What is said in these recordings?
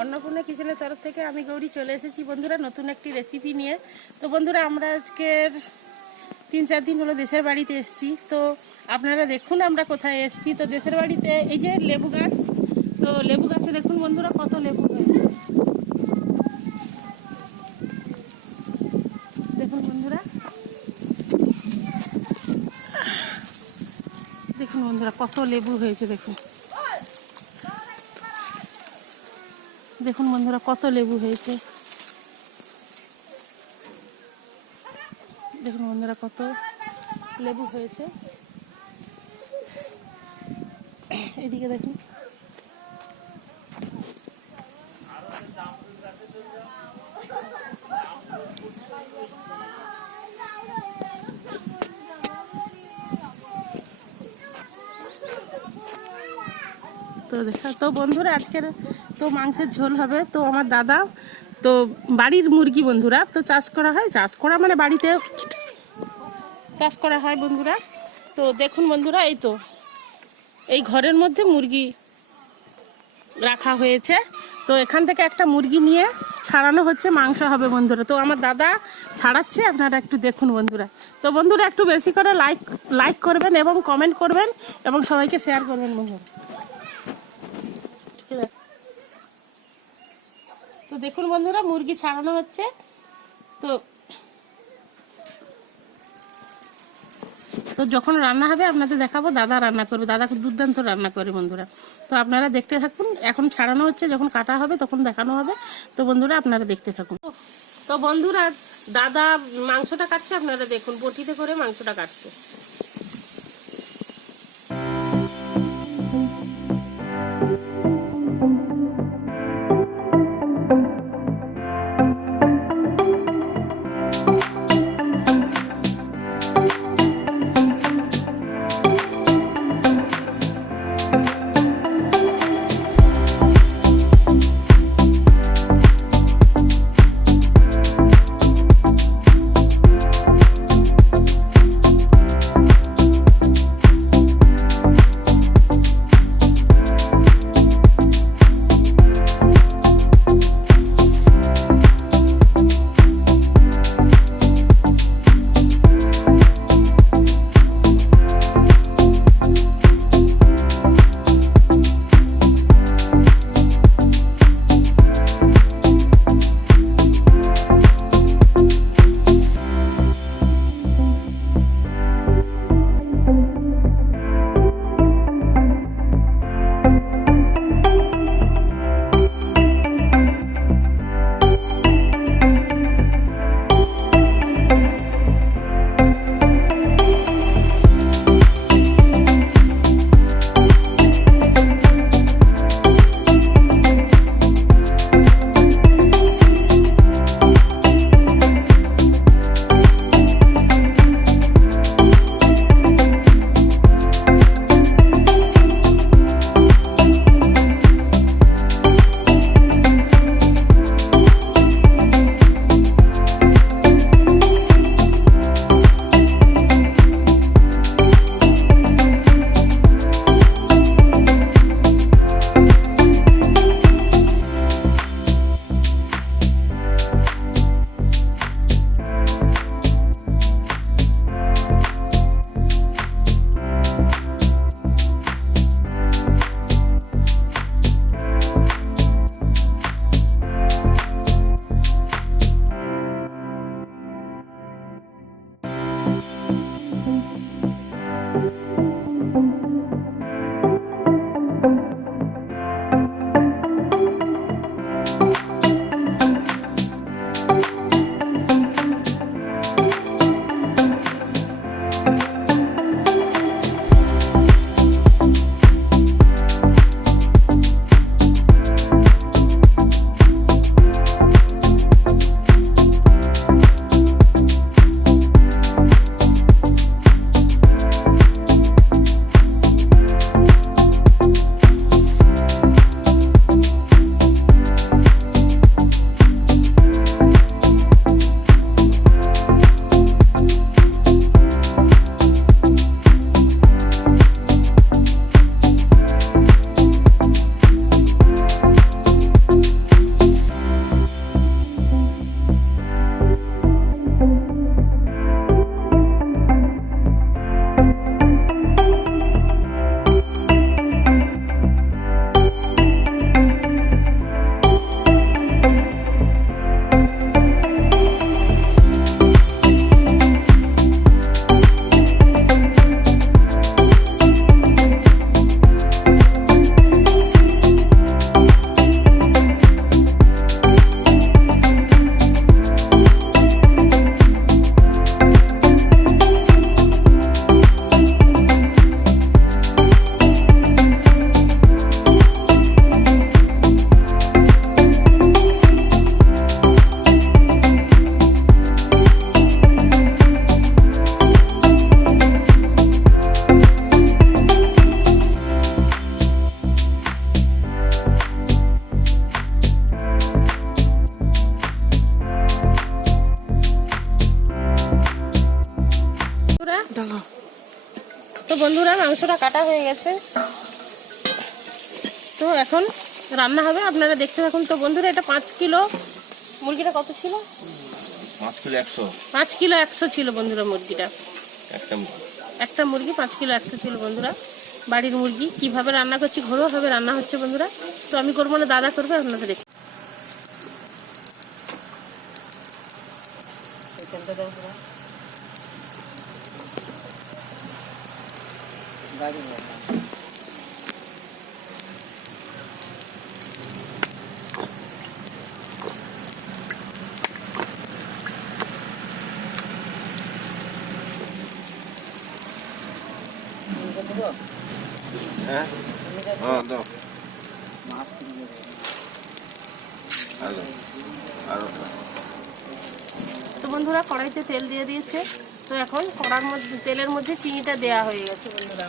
অন্নপূর্ণা কিচেনের তরফ থেকে আমি গৌরী চলে এসেছি বন্ধুরা নতুন একটি রেসিপি নিয়ে। তো বন্ধুরা আমরা আজকের 3-4 দিন হলো দেশের বাড়িতে এসেছি। তো আপনারা দেখুন আমরা কোথায় এসেছি। তো দেশের বাড়িতে এই যে লেবু গাছ, তো লেবু গাছে দেখুন বন্ধুরা কত লেবু হয়েছে। দেখুন বন্ধুরা, দেখুন বন্ধুরা কত লেবু হয়েছে। দেখুন দেখুন বন্ধুরা কত লেবু হয়েছে। দেখুন বন্ধুরা কত লেবু হয়েছে। এদিকে দেখুন, তো বন্ধুরা আজকের তো মাংসের ঝোল হবে। তো আমার দাদা তো বাড়ির মুরগি বন্ধুরা তো চাষ করা হয়, চাষ করা মানে বাড়িতে চাষ করা হয় বন্ধুরা। তো দেখুন বন্ধুরা, এই তো এই ঘরের মধ্যে মুরগি রাখা হয়েছে। তো এখান থেকে একটা মুরগি নিয়ে ছাড়ানো হচ্ছে, মাংস হবে বন্ধুরা। তো আমার দাদা ছাড়াচ্ছে, আপনারা একটু দেখুন বন্ধুরা। তো বন্ধুরা একটু বেশি করে লাইক করবেন এবং কমেন্ট করবেন এবং সবাইকে শেয়ার করবেন বন্ধুরা। তো দেখুন বন্ধুরা মুরগি ছাড়ানো হচ্ছে। তো তো যখন রান্না হবে আপনাদের দেখাবো, দাদা রান্না করবে, দাদা খুব দুর্দান্ত রান্না করে বন্ধুরা। তো আপনারা দেখতে থাকুন, এখন ছাড়ানো হচ্ছে, যখন কাটা হবে তখন দেখানো হবে। তো বন্ধুরা আপনারা দেখতে থাকুন। তো বন্ধুরা দাদা মাংসটা কাটছে, আপনারা দেখুন বটিতে করে মাংসটা কাটছে। বন্ধুরা মাংসটা কাটা হয়ে গেছে, তো এখন রান্না হবে, আপনারা দেখতে থাকুন। তো বন্ধুরা এটা 5 কিলো, মুরগিটা কত ছিল? 5 কিলো 100। 5 কিলো 100 ছিল বন্ধুরা মুরগিটা। একটা মুরগি 5 কিলো 100 ছিল বন্ধুরা, বাড়ির মুরগি। কিভাবে রান্না করছি, ঘরোয়াভাবে রান্না হচ্ছে বন্ধুরা। তো আমি করবো না, দাদা করবে, আপনারা দেখুন। হ্যাঁ হ্যাঁ দাও। তো বন্ধুরা কড়াইতে তেল দিয়ে দিয়েছে, তো এখন কড়ার মধ্যে, তেলের মধ্যে চিনিটা দেয়া হয়ে গেছে বন্ধুরা।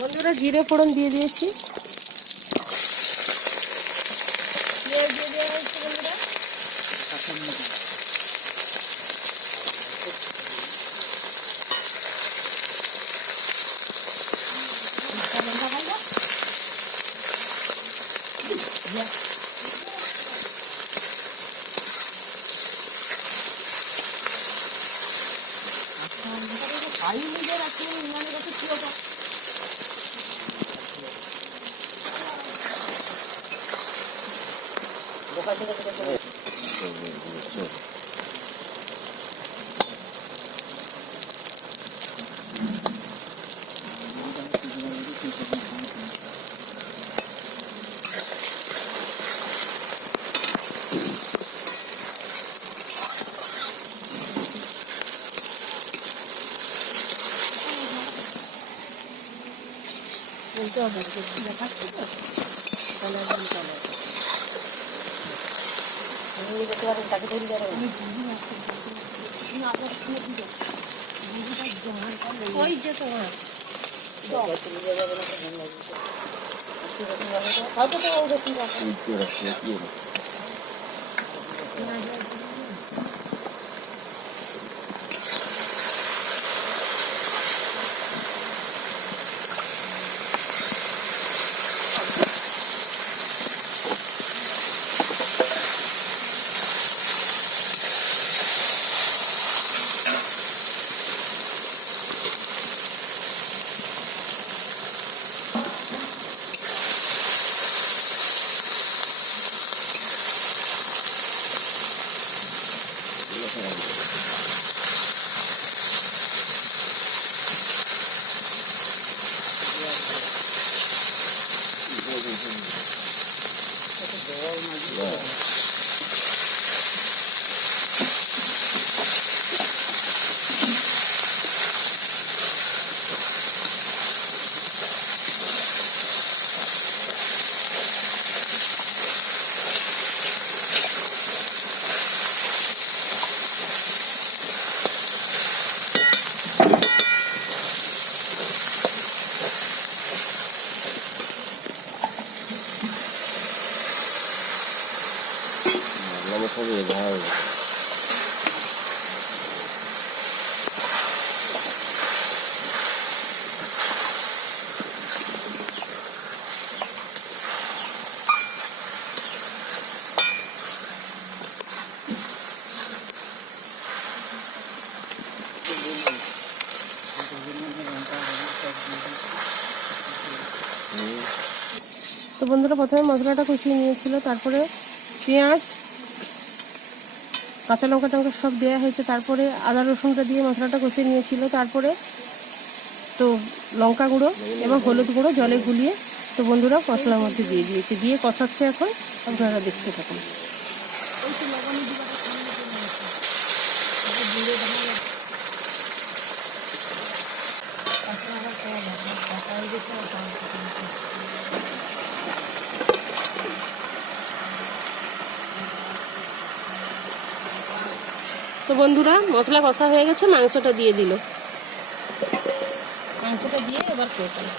বন্ধুরা জিরে ফোড়ন দিয়ে দিয়েছি, পেঁয়াজ দিয়ে দেওয়া হচ্ছে বন্ধুরা। ওই যে তোমার বন্ধুরা প্রথমে মশলাটা কষিয়ে নিয়েছিল, তারপরে পেঁয়াজ কাঁচা লঙ্কা টঙ্কা সব দেওয়া হয়েছে, তারপরে আদা রসুনটা দিয়ে মশলাটা কষিয়ে নিয়েছিল, তারপরে তো লঙ্কা গুঁড়ো এবং হলুদ গুঁড়ো জলে গুলিয়ে তো বন্ধুরা মশলার মধ্যে দিয়ে দিয়েছে, দিয়ে কষাচ্ছে। এখন আপনারা দেখতে থাকুন। তো বন্ধুরা মশলা কষা হয়ে গেছে, মাংসটা দিয়ে দিল। মাংসটা দিয়ে এবার কষানো।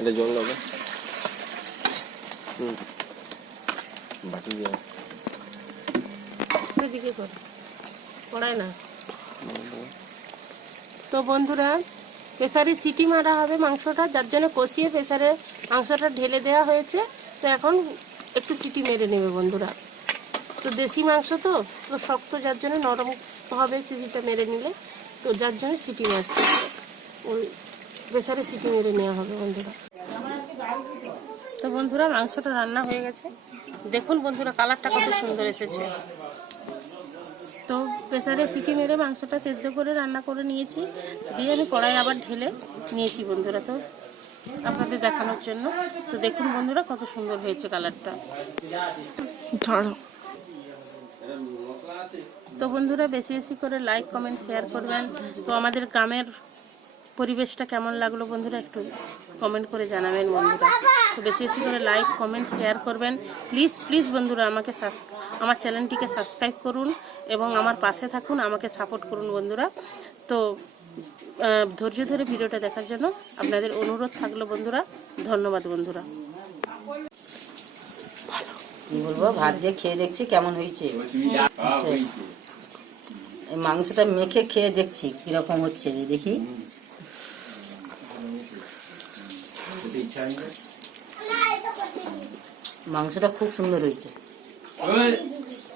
এটা জল লাগবে বাটি দিয়ে এদিকে কর পড়ায় না। তো বন্ধুরা প্রেসারে সিটি মারা হবে মাংসটা, যার জন্য কষিয়ে প্রেসারে মাংসটা ঢেলে দেওয়া হয়েছে। তো এখন একটু সিটি মেরে নেবে বন্ধুরা। তো দেশি মাংস তো তো শক্ত, যার জন্য নরম হবে সিটিটা মেরে নিলে, তো যার জন্য সিটি মারছে, ওই প্রেসারে সিটি মেরে নেওয়া হবে বন্ধুরা। তো বন্ধুরা মাংসটা রান্না হয়ে গেছে, দেখুন বন্ধুরা কালারটা কত সুন্দর এসেছে। তো প্রেসারে সিটি মেরে মাংসটা সেদ্ধ করে রান্না করে নিয়েছি, দিয়ে আমি কড়াই আবার ঢেলে নিয়েছি বন্ধুরা, তো আপনাদের দেখানোর জন্য। তো দেখুন বন্ধুরা কত সুন্দর হয়েছে কালারটা। তো বন্ধুরা বেশি বেশি করে লাইক কমেন্ট শেয়ার করবেন। তো আমাদের গ্রামের পরিবেশটা কেমন লাগলো বন্ধুরা একটু কমেন্ট করে জানাবেন বন্ধুরা। তো বেশি বেশি করে লাইক কমেন্ট শেয়ার করবেন প্লিজ প্লিজ বন্ধুরা। আমার চ্যানেলটিকে সাবস্ক্রাইব করুন এবং আমার পাশে থাকুন, আমাকে সাপোর্ট করুন বন্ধুরা। তো ধৈর্য ধরে ভিডিওটা দেখার জন্য আপনাদের অনুরোধ থাকলো বন্ধুরা। ধন্যবাদ বন্ধুরা। কি বলবো, ভাত দিয়ে খেয়ে দেখছি কেমন হয়েছে। এই মাংসটা মেখে খেয়ে দেখছি কিরকম হচ্ছে, যে দেখি। মাংসটা খুব সুন্দর হয়েছে।